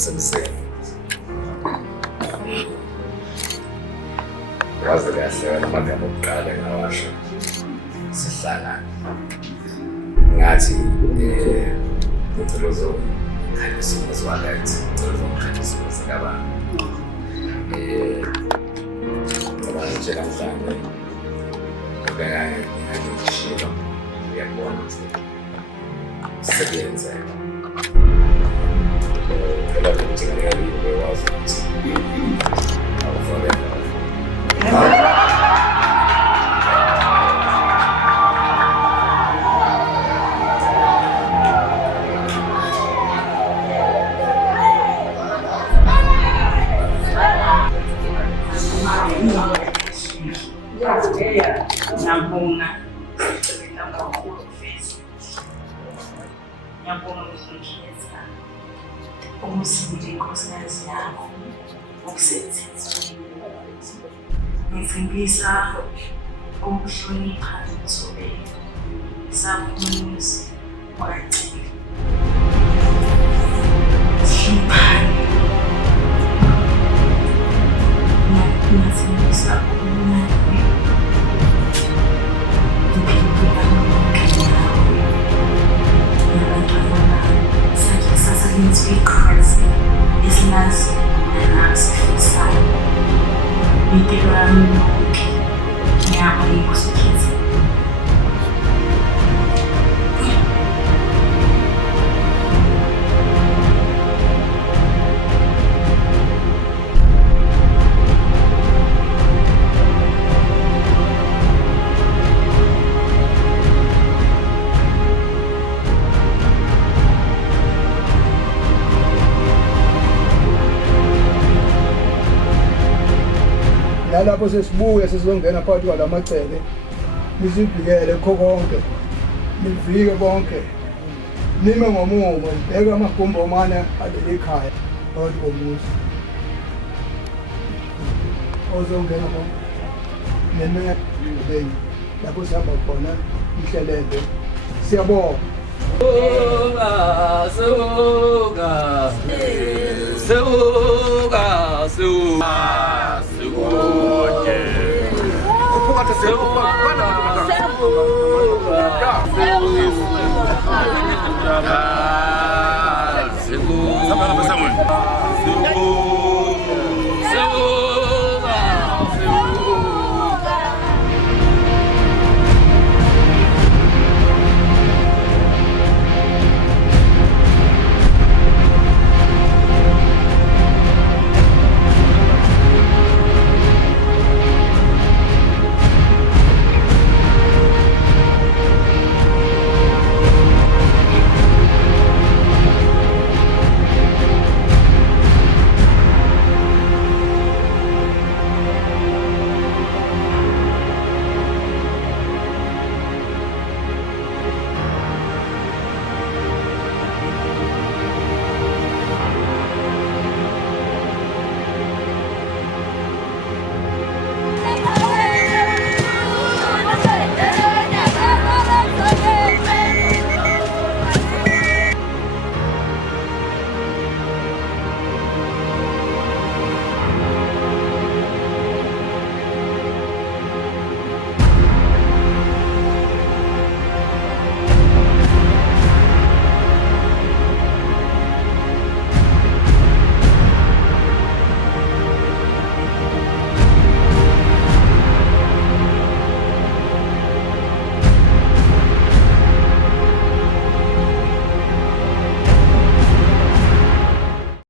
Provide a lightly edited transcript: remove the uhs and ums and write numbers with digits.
wasemseni. Wazi kahle wena amagama okuqala engawasho sihlangana. Ngathi ngicela uzokhanyisa umuzi walakithi, ngicela uzokhanyisa umuzi kabani. Ngoba nje namhlanje ngishilo ngiyabona ukuthi sebenza. Phela ukuthi ngeke wazi ukuthi awufake. Ngiyabonga kakhulu mfethu. Ngiyabonga ukuzongikhetha ukusibila inkosikazi yakho okusemthethweni. Ngicebisa ukuhlonipha nokuthobela isakhumuzi wakagcina. Sihloniphane. Ngiyacebisa ukunakekela iqhaza esilazi nasifisayo impilo yami yonke ngiyabonga ukusikhetha. Lapho sesibuya sizongena phakathi kwalamagceke nisivikele kho konke nivike bonke nime ngomumo bheka amagumbi omane aleli khaya phakathi komuzi ozongena bonke nime beni lapho sihamba khona ihlelele siyabonga. Seguro.